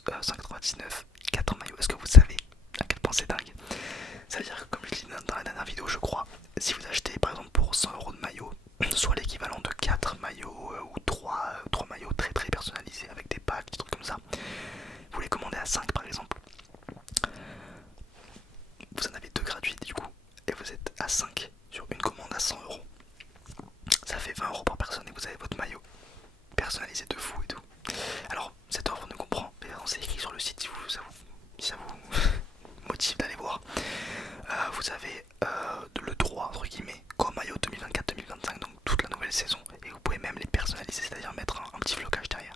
5,99€, 4 maillots. Est-ce que vous savez à quel point c'est dingue? Ça veut dire que, comme je l'ai dit dans la dernière vidéo, je crois, si vous achetez par exemple pour 100€ de maillot, soit l'équivalent de 4 maillots ou 3 maillots très très personnalisés avec des packs, des trucs comme ça, vous les commandez à 5 par exemple, vous en avez 2 gratuits du coup, et vous êtes à 5 sur une commande à 100€. Ça fait 20€ par personne et vous avez votre maillot personnalisé de fou et tout. Alors cette offre ne comprend, c'est écrit sur le site si ça vous motive d'aller voir. Vous avez le droit entre guillemets qu'au maillot 2024-2025, donc toute la nouvelle saison, et vous pouvez même les personnaliser, c'est-à-dire mettre un petit flocage derrière.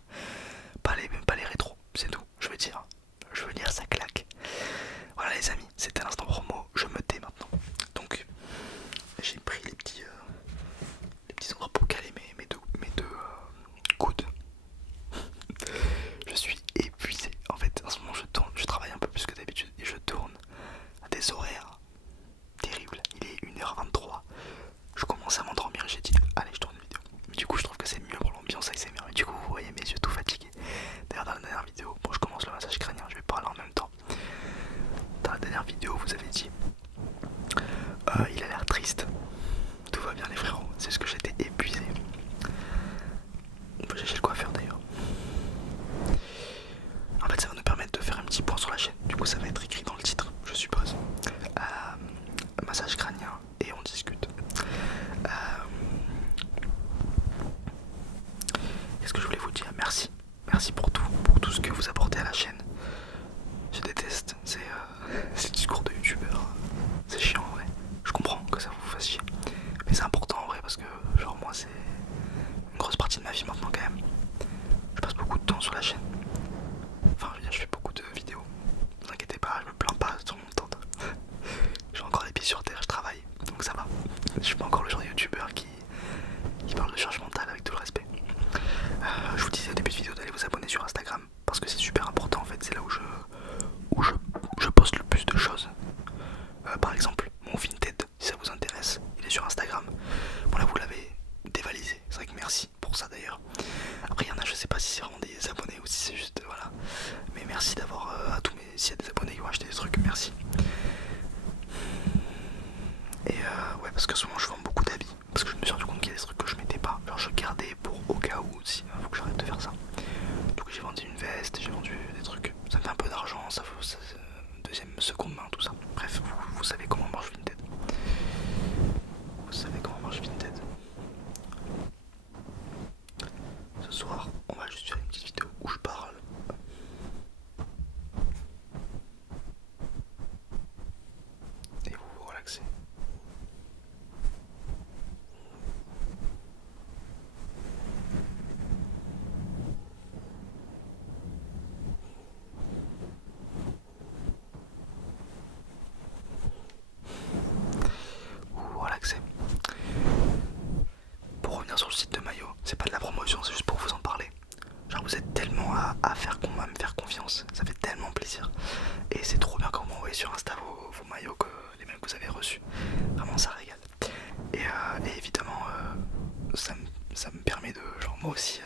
Pas les rétros, c'est tout. Je veux dire ça claque. Voilà les amis, c'était l'instant promo, je me tais maintenant. Donc j'ai pris les petits endroits pour caler mes deux coudes. Je suis épuisé. En fait en ce moment je travaille un peu plus que d'habitude et je tourne à des horaires terribles. Il est 1h23. Je commence à m'endormir et j'ai dit allez je tourne une vidéo. Mais du coup je trouve que c'est mieux pour l'ambiance ASMR. Mais du coup vous voyez mes yeux tout fatigués. D'ailleurs dans la dernière vidéo, bon je commence le massage crânien, je vais parler en même temps. Dans la dernière vidéo vous avez dit il a l'air triste. Tout va bien les frérots. C'est ce que j'étais épuisé. On peut chercher le coiffeur d'ailleurs. En fait ça va nous permettre de faire un petit point sur la chaîne. Du coup ça va être écrit dans le titre je suppose. Massage crânien et on discute. Qu'est-ce que je voulais vous dire? Merci. Merci pour tout ce que vous apportez à la chaîne. Je déteste ces discours de youtubeurs. C'est chiant en vrai. Je comprends que ça vous fasse chier. Mais c'est important en vrai parce que genre moi c'est une grosse partie de ma vie maintenant quand même. Je passe beaucoup de temps sur la chaîne. Enfin je veux dire je fais beaucoup de vidéos. Ne vous inquiétez pas, je me plains pas sur mon temps. J'ai encore les pieds sur terre, je travaille. Donc ça va. Je suis pas encore le genre de youtubeur qui parle de charge mentale avec tout le respect. Je vous disais au début de vidéo d'aller vous abonner sur Instagram parce que c'est super important en fait, c'est là où je poste le plus de choses. Par exemple, mon Vinted, si ça vous intéresse, il est sur Instagram. Bon là vous l'avez dévalisé, c'est vrai que merci pour ça d'ailleurs. Après il y en a, je sais pas si c'est vraiment des abonnés ou si c'est juste voilà. Mais merci d'avoir à tous mes. S'il y a des abonnés qui ont acheté des trucs, merci. Et ouais parce que souvent je vends beaucoup d'habits. Parce que je me suis rendu compte qu'il y a des trucs que je mettais pas. Genre je gardais pour au cas où aussi. Faut que j'arrête de faire ça. Donc j'ai vendu une veste, j'ai vendu des trucs. Ça me fait un peu d'argent, deuxième, seconde main, tout ça. Bref, vous savez comment marche Vinted. Vous savez comment marche Vinted. Ce soir, on va juste faire une petite vidéo où je parle. Et vous vous relaxez. Vous relaxez. Pour revenir sur le site de maillot, c'est pas de la promotion, c'est juste pour vous en parler. Genre vous êtes tellement à me faire confiance, ça fait tellement plaisir. Et c'est trop bien quand vous m'envoyez sur Insta vos maillots, les mails que vous avez reçus. Vraiment ça régale. Et évidemment ça me permet de genre moi aussi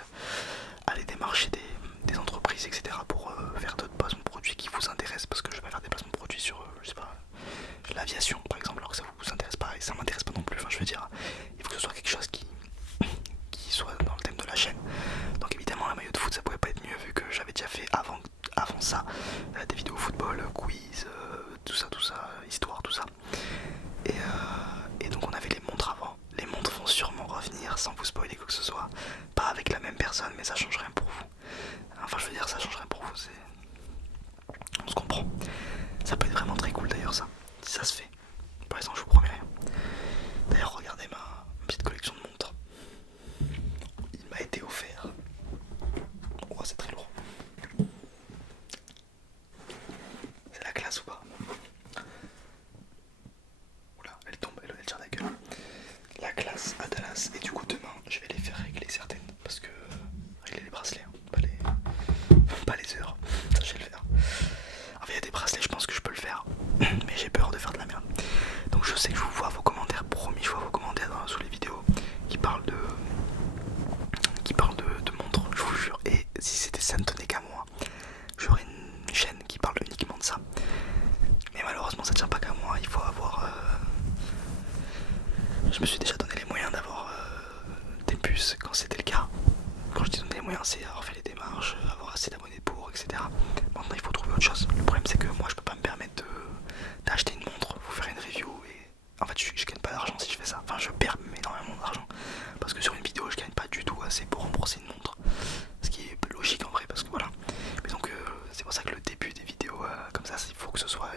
aller démarcher des entreprises etc. pour faire d'autres placements de produits qui vous intéressent. Parce que je vais pas faire des placements de produits sur je sais pas l'aviation par exemple alors que ça vous intéresse pas et ça m'intéresse pas non plus. Enfin je veux dire il faut que ce soit quelque chose qui soit dans le thème de la chaîne. Donc évidemment la maillot de foot ça pouvait pas être mieux vu que j'avais déjà fait avant ça des vidéos football, quiz, tout ça, histoire, tout ça. Et donc on avait les montres avant. Les montres vont sûrement revenir sans vous spoiler quoi que ce soit. Pas avec la même personne mais ça change rien pour vous. Enfin je veux dire ça change rien pour vous, on se comprend. Ça peut être vraiment très cool d'ailleurs ça, si ça se fait. Pour l'instant je vous promets rien. D'ailleurs regardez ma petite collection de montres. Il m'a été offert. Oh c'est très lourd. C'est la classe ou pas? Oula, elle tombe, elle tire la gueule. La classe à Dallas. Et du coup demain je vais les faire régler certaines. Parce que régler les bracelets, hein, pas les heures. Ça je vais le faire. En fait il y a des bracelets je pense que je peux le faire. Mais j'ai peur de faire de la merde. autre chose. Le problème c'est que moi je peux pas me permettre d'acheter une montre, vous faire une review et en fait je gagne pas d'argent si je fais ça. Enfin je perds énormément d'argent parce que sur une vidéo je gagne pas du tout assez pour rembourser une montre. Ce qui est logique en vrai parce que voilà. Mais donc c'est pour ça que le début des vidéos comme ça, il faut que ce soit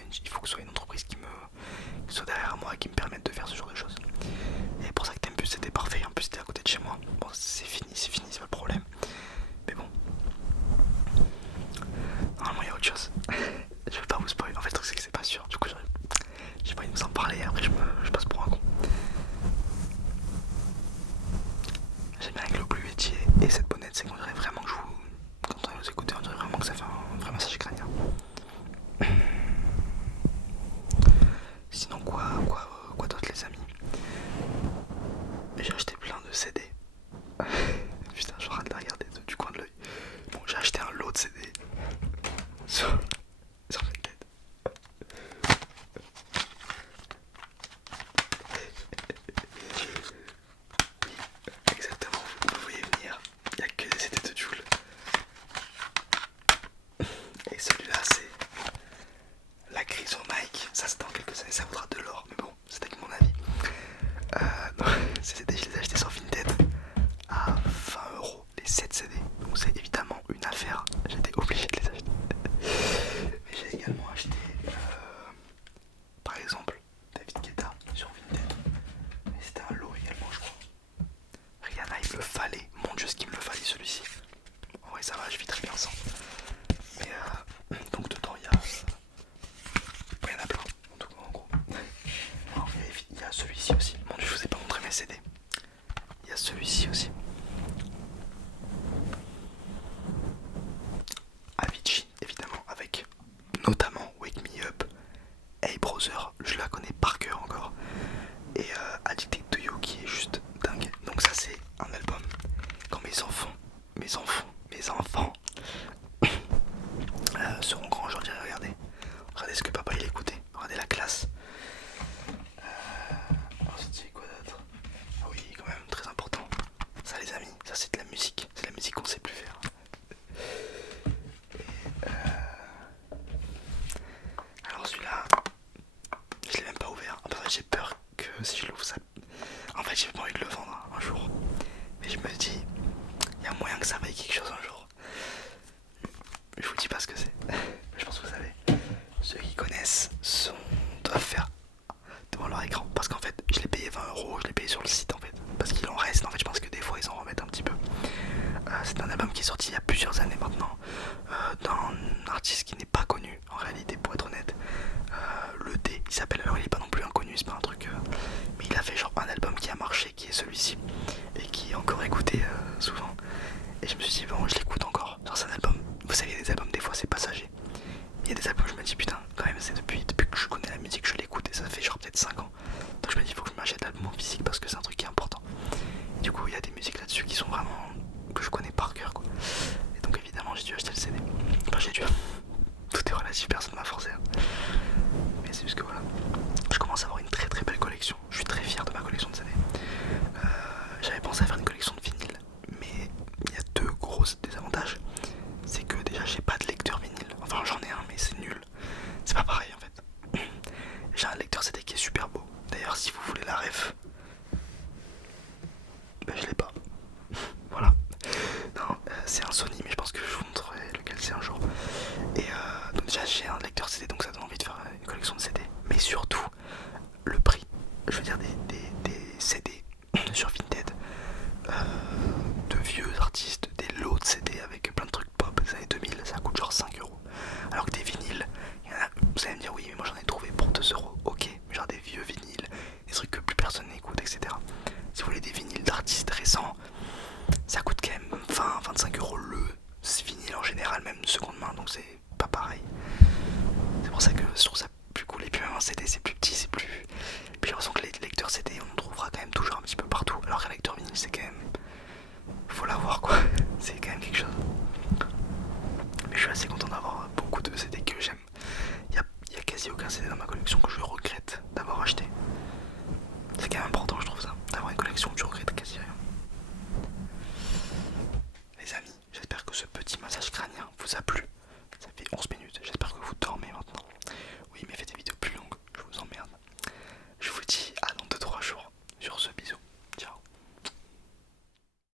une entreprise qui soit derrière moi et qui me permette de faire ce genre de choses. Et pour ça que Tempus c'était parfait, en plus c'était à côté de chez moi. Bon c'est fini, c'est pas le problème. Mais bon. Normalement il y a autre chose. Je veux pas vous spoiler, en fait le truc c'est que c'est pas sûr. Du coup j'ai pas envie de vous en parler et après je passe pour un con. J'aime bien avec le bleu étier et cette bonnette, c'est qu'on dirait vraiment que quand on vous écoutez, on dirait vraiment que ça fait un vrai massage crânien. Sinon quoi d'autre les amis? J'ai acheté plein de CD. Putain, je suis en train de la regarder du coin de l'œil. Bon, j'ai acheté un lot de CD. Sur Vinted. Exactement, vous voyez venir. Il n'y a que des CD de Joule. Et celui-là, c'est la crise au mic. Ça, c'est dans quelques années, ça vaudra de l'or. Mais bon, c'était que mon avis. Ces CD, je les ai achetés sur Vinted à 20 € les 7 CD. Donc, c'est évidemment une affaire. J'étais obligé de les acheter. Mais j'ai également acheté, par exemple, David Guetta sur Vinted. Mais c'était un lot également, je crois. Rihanna, il me le fallait. Mon dieu, ce qu'il me le fallait celui-ci. En vrai, ça va, je vis très bien sans. Mais donc dedans, il y en a plein. En tout cas, en gros. Alors, il y a celui-ci aussi. Mon dieu, je vous ai pas montré mes CD. Il y a celui-ci aussi. Avicii, évidemment, avec notamment Wake Me Up. Hey Brother, je la connais par cœur encore. Et Addicted to You qui est juste dingue. Donc ça c'est un album. Quand mes enfants seront grands, je leur dirai regardez ce que papa il écoutait, regardez la classe. Ensuite c'est quoi d'autre? Ah oui quand même très important. Ça les amis, ça c'est de la musique. C'est de la musique qu'on sait plus faire. Alors celui-là, je l'ai même pas ouvert. En fait j'ai peur que si je l'ouvre ça... En fait j'ai pas envie de le vendre un jour. Mais je me dis, il y a moyen que ça vaille quelque chose un jour. Je vous dis pas ce que c'est. Je pense que vous savez. Ceux qui connaissent doivent faire devant leur écran. Parce qu'en fait je l'ai payé 20 €, je l'ai payé sur le site en fait. Parce qu'il en reste, en fait je pense que des fois ils en remettent un petit peu. C'est un album qui est sorti il y a plusieurs années maintenant. D'un artiste qui n'est pas connu en réalité pour être honnête. Le D, il s'appelle, alors il est pas non plus inconnu, c'est pas un truc. Mais il a fait genre un album qui a marché, qui est celui-ci. Et qui est encore écouté souvent. Et je me suis dit bon je l'écoute encore. Genre c'est un album, vous savez des albums des fois c'est passager. Il y a des albums où je me dis putain quand même c'est depuis que je connais la musique je l'écoute et ça fait genre peut-être 5 ans. Donc je me dis il faut que je m'achète l'album en physique parce que c'est un truc qui est important. Et du coup il y a des musiques là-dessus qui sont vraiment que je connais par cœur quoi. Et donc évidemment j'ai dû acheter le CD. Enfin j'ai dû. Tout est relatif, personne m'a forcé. Mais c'est juste que voilà. Je commence à avoir une très très belle collection. Je suis très fier de ma collection de CD. J'avais pensé à faire une collection de vinyle. Mais il y a deux gros désavantages. C'est que déjà j'ai pas de lecteur vinyle. Enfin j'en ai un mais c'est nul. C'est pas pareil en fait. J'ai un lecteur CD qui est super beau. D'ailleurs si vous voulez la ref, ben, je l'ai pas. Voilà. Non, c'est un Sony mais je pense que je vous montrerai lequel c'est un jour. Et donc déjà j'ai un lecteur CD donc ça donne envie de faire une collection de CD. Mais surtout le prix. Je veux dire des CD sur Vinted. De vieux artistes, des lots de CD avec plein de trucs pop des années 2000, ça coûte genre 5 €. Alors que des vinyles, vous allez me dire oui mais moi j'en ai trouvé pour 2 €, ok, mais genre des vieux vinyles, des trucs que plus personne n'écoute, etc. Si vous voulez des vinyles d'artistes récents, ça coûte quand même 20-25 € le vinyle en général, même de seconde main, donc c'est pas pareil. C'est pour ça que je trouve ça